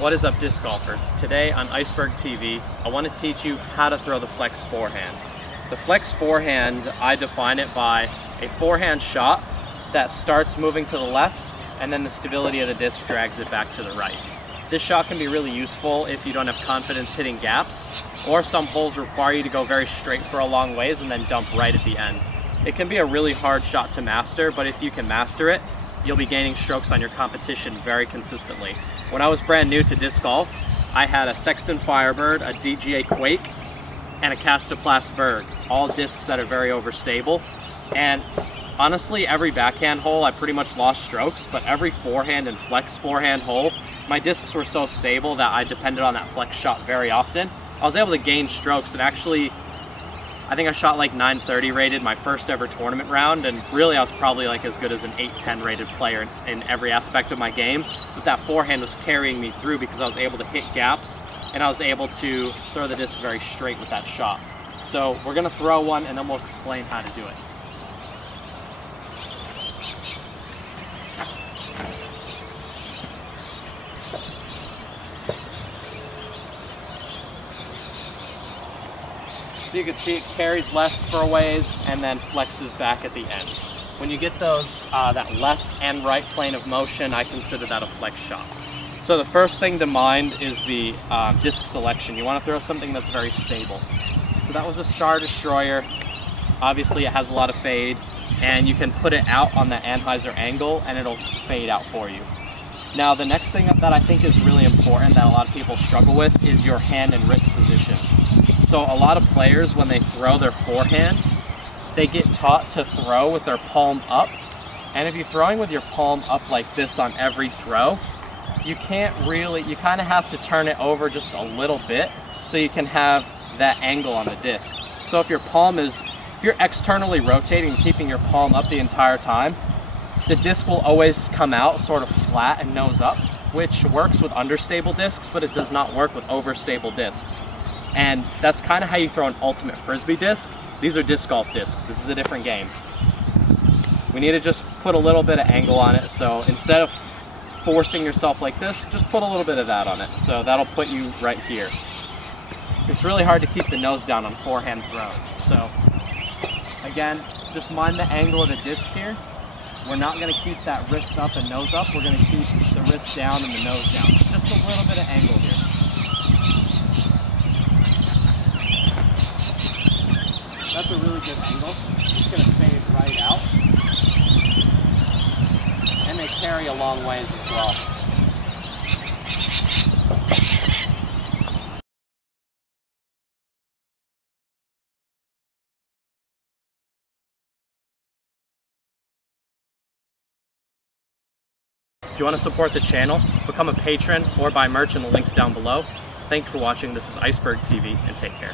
What is up, disc golfers? Today on Iceberg TV, I want to teach you how to throw the flex forehand. The flex forehand, I define it by a forehand shot that starts moving to the left and then the stability of the disc drags it back to the right. This shot can be really useful if you don't have confidence hitting gaps, or some holes require you to go very straight for a long ways and then dump right at the end. It can be a really hard shot to master, but if you can master it, you'll be gaining strokes on your competition very consistently. When I was brand new to disc golf, I had a Sexton Firebird, a DGA Quake, and a Castoplast Berg, all discs that are very overstable. And honestly, every backhand hole I pretty much lost strokes, but every forehand and flex forehand hole, my discs were so stable that I depended on that flex shot very often. I was able to gain strokes, and actually, I think I shot like 930 rated my first ever tournament round, and really I was probably like as good as an 810 rated player in every aspect of my game. But that forehand was carrying me through because I was able to hit gaps and I was able to throw the disc very straight with that shot. So we're gonna throw one and then we'll explain how to do it. So you can see it carries left for a ways and then flexes back at the end. When you get those, that left and right plane of motion, I consider that a flex shot. So the first thing to mind is the disc selection. You want to throw something that's very stable. So that was a Star Destroyer. Obviously it has a lot of fade, and you can put it out on the Anheuser angle and it'll fade out for you. Now the next thing that I think is really important that a lot of people struggle with is your hand and wrist position. So a lot of players, when they throw their forehand, they get taught to throw with their palm up. And if you're throwing with your palm up like this on every throw, you kind of have to turn it over just a little bit so you can have that angle on the disc. So if you're externally rotating and keeping your palm up the entire time, the disc will always come out sort of flat and nose up, which works with understable discs, but it does not work with overstable discs. And that's kind of how you throw an ultimate frisbee disc. These are disc golf discs. This is a different game. We need to just put a little bit of angle on it. So instead of forcing yourself like this, just put a little bit of that on it. So that'll put you right here. It's really hard to keep the nose down on forehand throws. So again, just mind the angle of the disc here. We're not going to keep that wrist up and nose up. We're going to keep the wrist down and the nose down. Just a little bit of angle here. That's a really good angle. It's going to fade right out. And they carry a long ways as well. If you want to support the channel, become a patron or buy merch in the links down below. Thank you for watching. This is Iceberg TV, and take care.